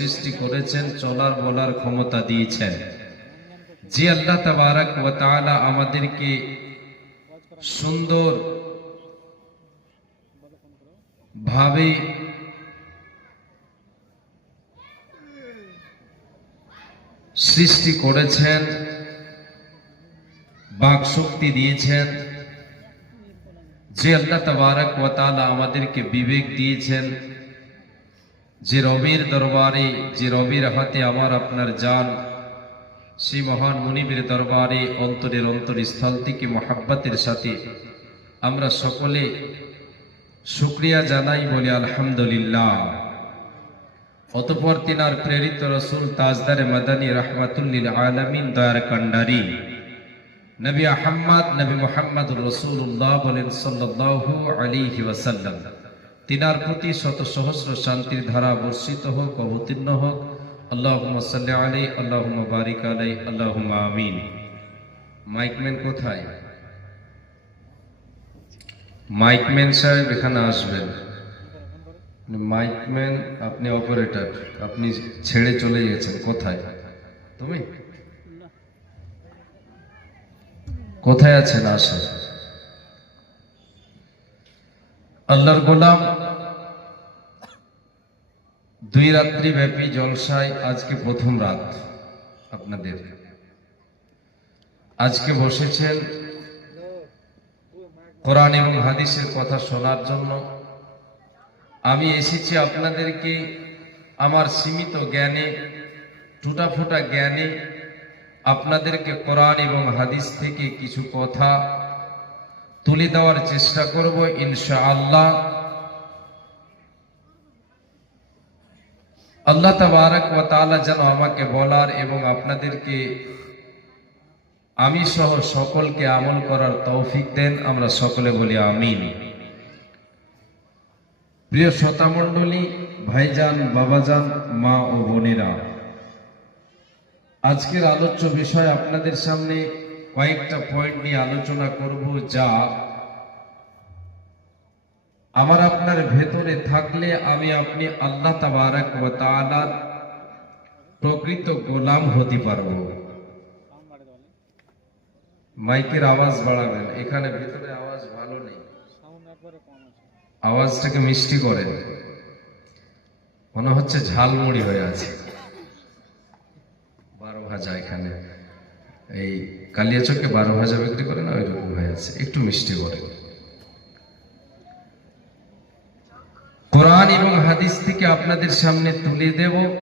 সৃষ্টি করেছেন, চলার বলার ক্ষমতা দিয়েছেন। যে আল্লাহ তাবারক ওয়া তাআলা আমাদেরকে সুন্দর ভাবে সৃষ্টি করেছেন, বাক শক্তি দিয়েছেন, যে আল্লাহ তাবারক ওয়া তাআলা আমাদেরকে বিবেক দিয়েছেন, যে রবের দরবারে, যে রবের হাতে আমার আপনার জান, সেই মহান মুনিবের দরবারে অন্তরের অন্তরস্থল থেকে মহাব্বতের সাথে আমরা সকলে শুকরিয়া জানাই, বলি আলহামদুলিল্লাহ। অতঃপর তিনার প্রেরিত রসুল তাজদারে মাদানী রাহমাতুল্লিল আলামিন দয়ার কান্ডারি নবী আহমদ নবী মুহাম্মদুর রাসূলুল্লাহ বলেন সাল্লাল্লাহু আলাইহি ওয়াসাল্লাম, তিনার প্রতি শত সহস্র শান্তির ধারা বর্ষিত হোক, অবতীর্ণ হোক। আল্লাহুম্মা সাল্লি আলাইহি, আল্লাহুম্মা বারিক আলাইহি, আল্লাহুম্মা আমিন। মাইকম্যান কোথায়? মাইকম্যান সাহেব এখানে আসবেন। মাইকম্যান, আপনি অপারেটর, আপনি ছেড়ে চলে গেছেন। কোথায় তুমি? কোথায় আছেন? আসেন। আল্লাহর গোলাম, 2 রাত্রি ব্যাপী জলসায় আজকে প্রথম রাত আপনাদের। আজকে বসেছেন কোরআন এবং হাদিসের কথা শোনার জন্য। আমি এসেছি আপনাদেরকে আমার সীমিত জ্ঞানে, টুটাফুটা জ্ঞানে আপনাদেরকে কোরআন এবং হাদিস থেকে কিছু কথা তুলে দেওয়ার চেষ্টা করব ইনশাআল্লাহ। আল্লাহ তাবারক ওয়া তাআলা যেন আমাকে বলার এবং আপনাদেরকে, আমি সহ সকলকে আমল করার তৌফিক দেন। আমরা সকলে বলি আমিন। প্রিয় শ্রোতা মণ্ডলী, ভাইজান, বাবাজান, মা ও বোনেরা, আজকের আলোচ্য বিষয় আপনাদের সামনে কয়েকটা পয়েন্ট নিয়ে আলোচনা করব, যা আমার আপনার ভেতরে থাকলে আমি আপনি আল্লাহ তাবারক ওয়া তাআলার প্রকৃত গোলাম হতে পারবো। মাইকের আওয়াজ বাড়াবেন, এখানে ভিতরে আওয়াজ ভালো নেই, আওয়াজটাকে মিষ্টি করেন। মনে হচ্ছে ঝালমুড়ি হয়ে আছে, 12 ভাজা। এখানে এই কালিয়াচকে 12 ভাজা বিক্রি করে না, ওইরকম হয়ে আছে, একটু মিষ্টি করেন। কোরআন এবং হাদিস থেকে আপনাদের সামনে তুলে দেব